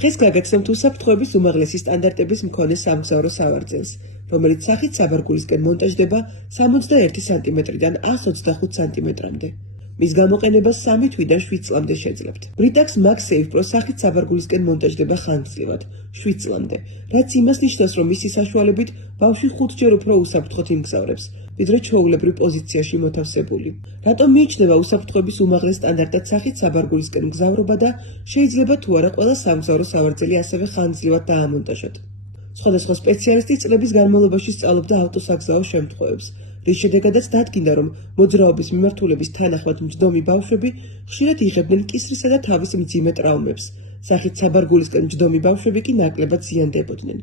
დღეს გაგაცნობთ უსაფრთხოების უმაღლესი სტანდარტების მქონე სამგზავრო სავარძელს, რომელიც სახით საბარგულისკენ მონტაჟდება 61 სანტიმეტრიდან 125 სანტიმეტრამდე. მის გამოყენებას 3 თვიდან 7 წლამდე შეძლებთ. Britax Max Safe Pro სახით საბარგულისკენ მონტაჟდება ხანგრძლივად 7 წლამდე, რაც იმას ნიშნავს, რომ მისი საშუალებით ბავშვი 5-ჯერ უფრო უსაფრთხოდ იმგზავრებს, ვიდრე ჩვეულებრივ პოზიციაში მოთავსებული. რატომ მიიჩნევა უსაფრთხოების უმაღლეს სტანდარტად სახით საბარგულისკენ მგზავრობა და შეიძლება თუ არა ყველა სამგზავრო სავარძელი ასევე ხანგრძლივად დაამონტაჟოთ. სხვადასხვა სპეციალისტი წლების განმავლობაში სწავლობდა ავტოსაგზაო შემთხვევებს, რის შედეგადაც დადგინდა, რომ მოძრაობის მიმართულების თანახმად მჯდომი ბავშვები ხშირად იღებდნენ კისრისა და თავის მძიმე ტრავმებს, სახით საბარგულისკენ მჯდომი ბავშვები კი ნაკლებად ზიანდებოდნენ.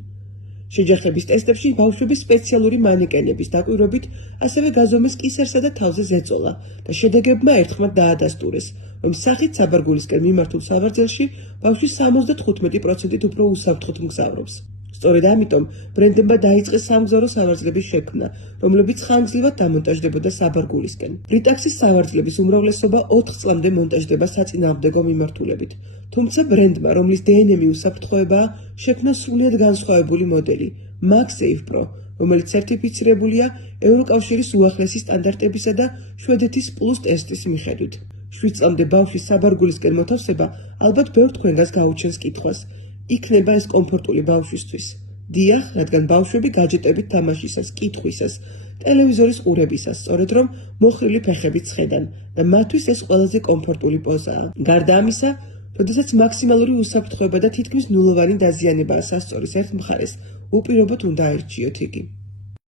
შეჯახების ტესტებში ბავშვები სპეციალური მანეკენების დაკვირვებით ასევე გაზომეს კისერსა და თავზე ზეწოლა და შედეგებმა ერთხმად დაადასტურეს, რომ სახით საბარგულისკენ მიმართულ სავარძელში ბავშვი 75%-ით უფრო უსაფრთხოდ მგზავრობს. სწორედ ამიტომ ბრენდმა დაიწყეს სამგზავრო სავარძლების შექმნა, რომლებიც ხანგრძლივად დამონტაჟდებოდა საბარგულისკენ. Britax-ის სავარძლების უმრავლესობა 4 წლამდე მონტაჟდება საწინააღმდეგო მიმართულებით, თუმცა ბრენდმა, რომლის DNM-ი უსაფრთხოებაა, შექმნა სრულიად განსხვავებული მოდელი Max Safe Pro, რომელიც სერტიფიცირებულია ევროკავშირის უახლესი სტანდარტებისა და შვედეთის პლუს ტესტის მიხედვით. 7 წლამდე ბავშვის საბარგულისკენ მოთავსება ალბათ ბევრ თქვენგანს გაუჩენს კითხვას. იქნება ეს კომფორტული ბავშვისთვის? დიახ, რადგან ბავშვები გაჯეტებით თამაშისას, კითხვისას, ტელევიზორის ყურებისას, სწორედ რომ მოხრილი ფეხებით ცხედან და მათთვის ეს ყველაზე კომფორტული პოზაა. გარდა ამისა, როდესაც მაქსიმალური უსაფრთხოება და თითქმის ნულოვანი დაზიანებაა სასწორის ერთ მხარეს, უპირობოდ უნდა აირჩიოთ იგი.